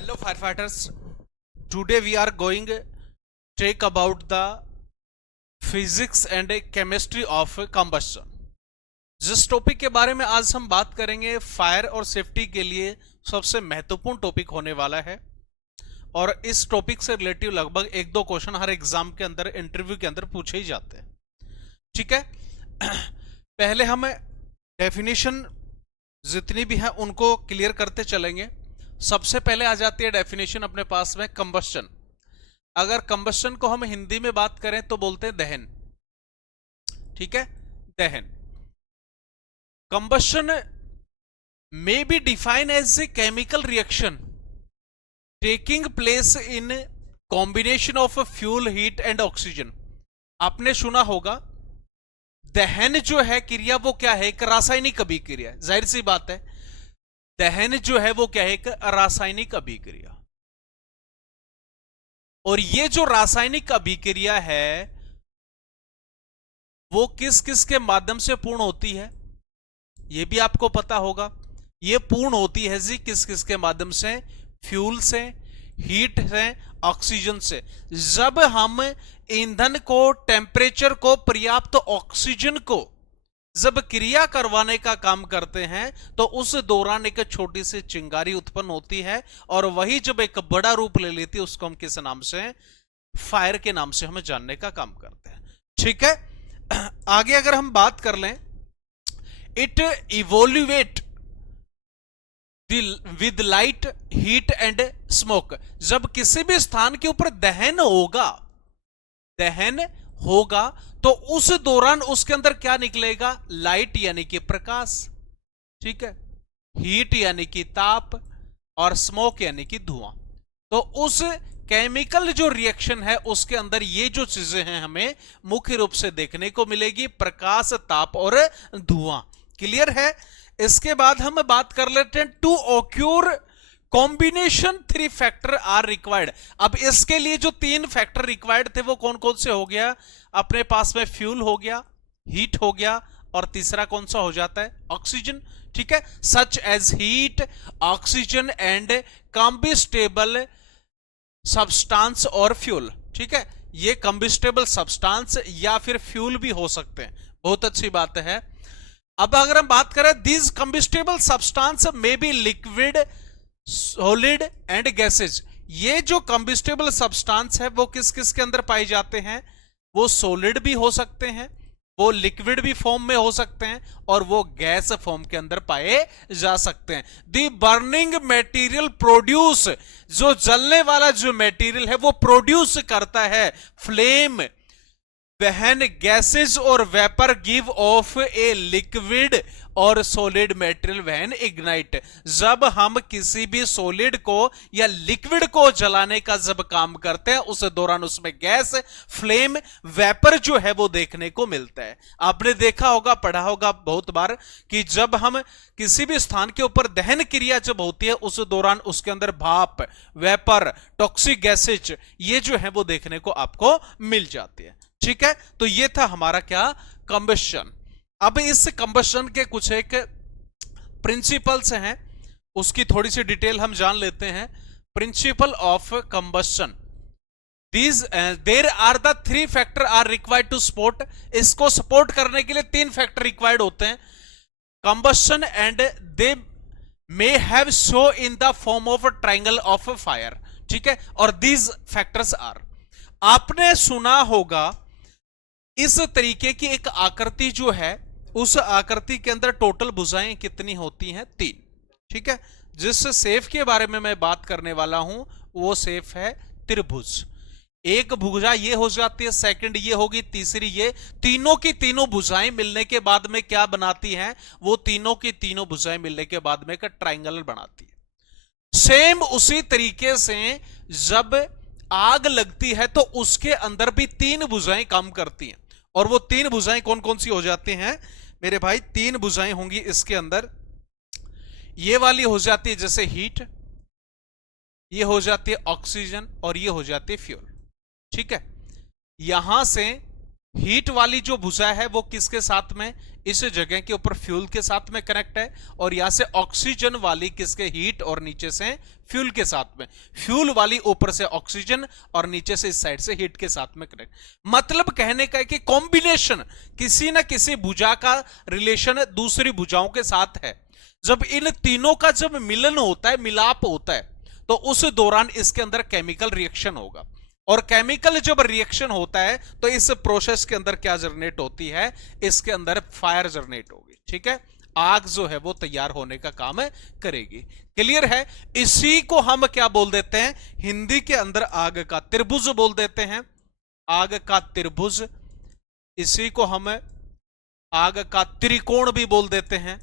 Hello firefighters. Today we are going to talk about the physics and chemistry of combustion. जिस topic के बारे में आज हम बात करेंगे फायर और सेफ्टी के लिए सबसे महत्वपूर्ण टॉपिक होने वाला है और इस टॉपिक से रिलेटिव लगभग एक दो क्वेश्चन हर एग्जाम के अंदर इंटरव्यू के अंदर पूछे ही जाते हैं। ठीक है, पहले हम डेफिनेशन जितनी भी है उनको क्लियर करते चलेंगे। सबसे पहले आ जाती है डेफिनेशन अपने पास में कंबस्शन। अगर कंबस्शन को हम हिंदी में बात करें तो बोलते हैं दहन। ठीक है, दहन। Combustion may be defined as a chemical reaction taking place in combination of fuel, heat and oxygen। आपने सुना होगा दहन जो है क्रिया वो क्या है, एक रासायनिक अभिक्रिया। जाहिर सी बात है दहन जो है वो क्या है, एक रासायनिक अभिक्रिया। और ये जो रासायनिक अभिक्रिया है वो किस किस के माध्यम से पूर्ण होती है ये भी आपको पता होगा। ये पूर्ण होती है जी किस किस के माध्यम से, फ्यूल से, हीट से, ऑक्सीजन से। जब हम ईंधन को, टेम्परेचर को, पर्याप्त ऑक्सीजन को जब क्रिया करवाने का काम करते हैं तो उस दौरान एक छोटी सी चिंगारी उत्पन्न होती है और वही जब एक बड़ा रूप ले लेती है उसको हम किस नाम से, फायर के नाम से हमें जानने का काम करते हैं। ठीक है, आगे अगर हम बात कर लें, it evolute with light, heat and smoke. जब किसी भी स्थान के ऊपर दहन होगा तो उस दौरान उसके अंदर क्या निकलेगा, लाइट यानी कि प्रकाश, ठीक है, हीट यानी कि ताप और स्मोक यानी कि धुआं। तो उस केमिकल जो रिएक्शन है उसके अंदर ये जो चीजें हैं हमें मुख्य रूप से देखने को मिलेगी, प्रकाश, ताप और धुआं। क्लियर है। इसके बाद हम बात कर लेते हैं to occur combination 3 factor are required. अब इसके लिए जो 3 फैक्टर रिक्वायर्ड थे वो कौन कौन से हो गया, अपने पास में फ्यूल हो गया, हीट हो गया और तीसरा कौन सा हो जाता है, ऑक्सीजन। ठीक है, such as heat, oxygen and combustible substance और फ्यूल। ठीक है, ये कम्बिस्टेबल सब्सटेंस या फिर फ्यूल भी हो सकते हैं। बहुत अच्छी बात है। अब अगर हम बात करें, this combustible substance may be liquid, solid and gases. ये जो कम्बिस्टेबल सब्सटेंस है वो किस किस के अंदर पाए जाते हैं, वो सॉलिड भी हो सकते हैं, वो लिक्विड भी फॉर्म में हो सकते हैं और वो गैस फॉर्म के अंदर पाए जा सकते हैं। दी बर्निंग मटेरियल प्रोड्यूस, जो जलने वाला जो मटेरियल है वो प्रोड्यूस करता है फ्लेम वहन गैसेस और vapour give of a liquid और सॉलिड मटेरियल वहन इग्नाइट। जब हम किसी भी सॉलिड को या लिक्विड को जलाने का जब काम करते हैं उस दौरान उसमें गैस, फ्लेम, वेपर जो है वो देखने को मिलता है। आपने देखा होगा, पढ़ा होगा बहुत बार कि जब हम किसी भी स्थान के ऊपर दहन क्रिया जब होती है उस दौरान उसके अंदर भाप, वेपर, टॉक्सिक गैसेज ये जो है वो देखने को आपको मिल जाती है। ठीक है, तो ये था हमारा क्या, कंबस्शन। अब इस कंबस्शन के कुछ एक प्रिंसिपल्स हैं, उसकी थोड़ी सी डिटेल हम जान लेते हैं। Principle of combustion, these there are the 3 factor are required to support. इसको सपोर्ट करने के लिए 3 फैक्टर रिक्वायर्ड होते हैं combustion and they may have show in the form of triangle of fire. ठीक है, और दीज फैक्टर्स आर, आपने सुना होगा इस तरीके की एक आकृति जो है उस आकृति के अंदर टोटल भुजाएं कितनी होती हैं, 3। ठीक है, जिस सेफ के बारे में मैं बात करने वाला हूं वो सेफ है त्रिभुज। एक भुजा ये हो जाती है, सेकंड ये होगी, तीसरी ये, तीनों की तीनों भुजाएं मिलने के बाद में क्या बनाती हैं, वो तीनों की तीनों भुजाएं मिलने के बाद में एक ट्रायंगल बनाती है। सेम उसी तरीके से जब आग लगती है तो उसके अंदर भी 3 भुजाएं काम करती हैं और वो 3 भुजाएं कौन कौन सी हो जाती हैं मेरे भाई, 3 भुजाएं होंगी इसके अंदर। ये वाली हो जाती है जैसे हीट, ये हो जाती है ऑक्सीजन और ये हो जाती है फ्यूल। ठीक है, यहां से हीट वाली जो भुजा है वो किसके साथ में, इस जगह के ऊपर फ्यूल के साथ में कनेक्ट है, और यहां से ऑक्सीजन वाली किसके, हीट, और नीचे से फ्यूल के साथ में, फ्यूल वाली ऊपर से ऑक्सीजन और नीचे से इस साइड से हीट के साथ में कनेक्ट। मतलब कहने का है कि कॉम्बिनेशन, किसी ना किसी भुजा का रिलेशन दूसरी भुजाओं के साथ है। जब इन तीनों का जब मिलन होता है, मिलाप होता है, तो उस दौरान इसके अंदर केमिकल रिएक्शन होगा, और केमिकल जब रिएक्शन होता है तो इस प्रोसेस के अंदर क्या जनरेट होती है, इसके अंदर फायर जनरेट होगी। ठीक है, आग जो है वो तैयार होने का काम करेगी। क्लियर है? इसी को हम क्या बोल देते हैं, हिंदी के अंदर आग का त्रिभुज बोल देते हैं, आग का त्रिभुज। इसी को हम आग का त्रिकोण भी बोल देते हैं,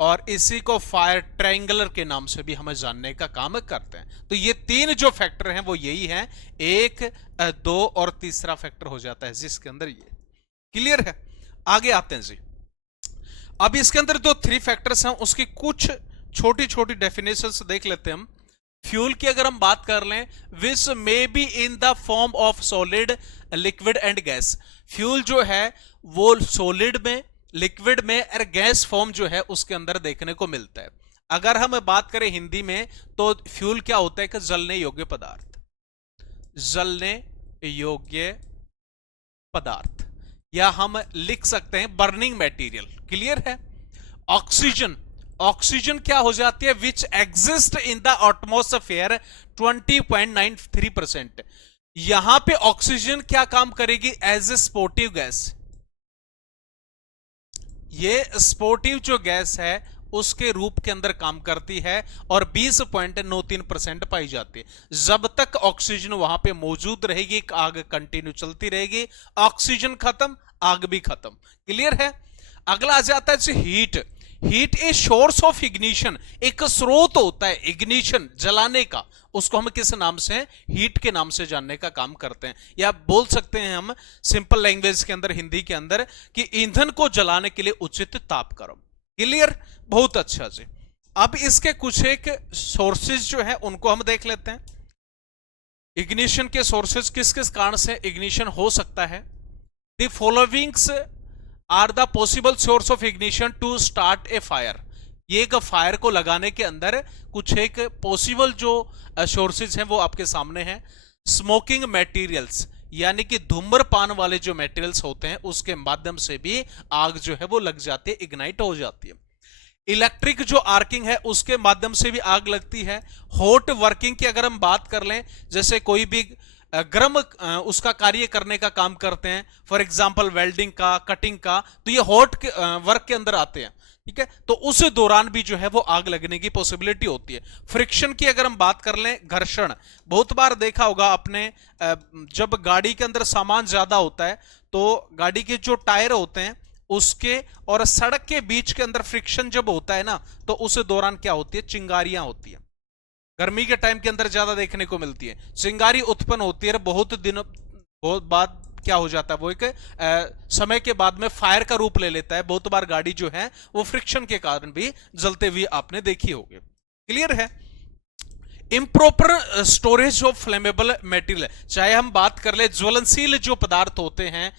और इसी को फायर ट्रायंगुलर के नाम से भी हमें जानने का काम करते हैं। तो ये तीन जो फैक्टर हैं वो यही हैं, एक, दो और तीसरा फैक्टर हो जाता है जिसके अंदर ये। क्लियर है? आगे आते हैं जी। अब इसके अंदर जो थ्री फैक्टर्स हैं उसकी कुछ छोटी छोटी डेफिनेशंस देख लेते हैं हम। फ्यूल की अगर हम बात कर लें, which may be in the form of solid, liquid and gas. Fuel जो है वो सॉलिड में, लिक्विड में और गैस फॉर्म जो है उसके अंदर देखने को मिलता है। अगर हम बात करें हिंदी में तो फ्यूल क्या होता है कि जलने योग्य पदार्थ, जलने योग्य पदार्थ, या हम लिख सकते हैं बर्निंग मटेरियल। क्लियर है? ऑक्सीजन, ऑक्सीजन क्या हो जाती है, which exist in the atmosphere 20.93%। यहां पे ऑक्सीजन क्या काम करेगी, एज ए स्पोर्टिव गैस। ये स्पोर्टिव जो गैस है उसके रूप के अंदर काम करती है, और 20.93% पाई जाती है। जब तक ऑक्सीजन वहां पे मौजूद रहेगी आग कंटिन्यू चलती रहेगी, ऑक्सीजन खत्म आग भी खत्म। क्लियर है? अगला आ जाता है heat. Heat a source of ignition, एक स्रोत होता है इग्निशन, जलाने का, उसको हम किस नाम से, हीट के नाम से जानने का काम करते हैं। या बोल सकते हैं हम सिंपल लैंग्वेज के अंदर, हिंदी के अंदर, कि ईंधन को जलाने के लिए उचित तापक्रम। क्लियर? बहुत अच्छा जी। अब इसके कुछ एक सोर्सेज जो है उनको हम देख लेते हैं। इग्निशन के सोर्सेज किस किस कारण से इग्निशन हो सकता है। The followings are the possible source of ignition to start a fire. ये एक फायर को लगाने के अंदर कुछ एक पॉसिबल जो सोर्सेज हैं वो आपके सामने हैं। स्मोकिंग मटेरियल्स, यानी कि धूम्रपान वाले जो मटेरियल्स होते हैं उसके माध्यम से भी आग जो है वो लग जाती है, इग्नाइट हो जाती है। इलेक्ट्रिक जो आर्किंग है उसके माध्यम से भी आग लगती है। हॉट वर्किंग की अगर हम बात कर लें, जैसे कोई भी गर्म उसका कार्य करने का काम करते हैं, फॉर एग्जांपल वेल्डिंग का, कटिंग का, तो ये हॉट वर्क के अंदर आते हैं। ठीक है, तो उस दौरान भी जो है वो आग लगने की पॉसिबिलिटी होती है। फ्रिक्शन की अगर हम बात कर लें, घर्षण, बहुत बार देखा होगा आपने, जब गाड़ी के अंदर सामान ज्यादा होता है तो गाड़ी के जो टायर होते हैं उसके और सड़क के बीच के अंदर फ्रिक्शन जब होता है ना, तो उस दौरान क्या होती है, चिंगारियां होती है। गर्मी के टाइम के अंदर ज्यादा देखने को मिलती है, चिंगारी उत्पन्न होती है। बहुत दिनों बाद क्या हो जाता है, वो एक समय के बाद में फायर का रूप ले लेता है। बहुत बार गाड़ी जो है वो फ्रिक्शन के कारण भी जलते हुए आपने देखी होगी। क्लियर है? Improper storage of flammable material, चाहे हम बात कर ले ज्वलनशील जो पदार्थ होते हैं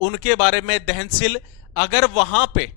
उनके बारे में, दहनशील, अगर वहां पे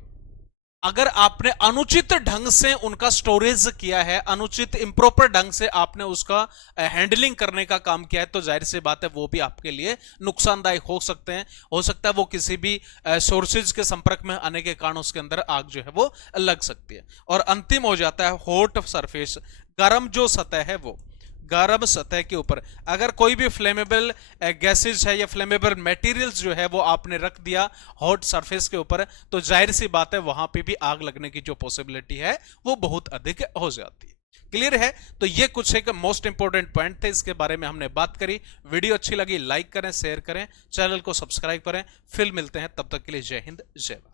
अगर आपने अनुचित ढंग से उनका स्टोरेज किया है, अनुचित इम्प्रॉपर ढंग से आपने उसका हैंडलिंग करने का काम किया है, तो जाहिर सी बात है वो भी आपके लिए नुकसानदायक हो सकते हैं। हो सकता है वो किसी भी सोर्सेज के संपर्क में आने के कारण उसके अंदर आग जो है वो लग सकती है। और अंतिम हो जाता है हॉट सरफेस, गर्म जो सतह है वो, गर्म सतह के ऊपर अगर कोई भी फ्लेमेबल गैसेज है या फ्लेमेबल मटेरियल्स जो है वो आपने रख दिया हॉट सरफेस के ऊपर, तो जाहिर सी बात है वहां पे भी आग लगने की जो पॉसिबिलिटी है वो बहुत अधिक हो जाती है। क्लियर है? तो ये कुछ एक मोस्ट इंपोर्टेंट पॉइंट थे, इसके बारे में हमने बात करी। वीडियो अच्छी लगी लाइक करें, शेयर करें, चैनल को सब्सक्राइब करें। फिर मिलते हैं, तब तक के लिए जय हिंद, जय भारत।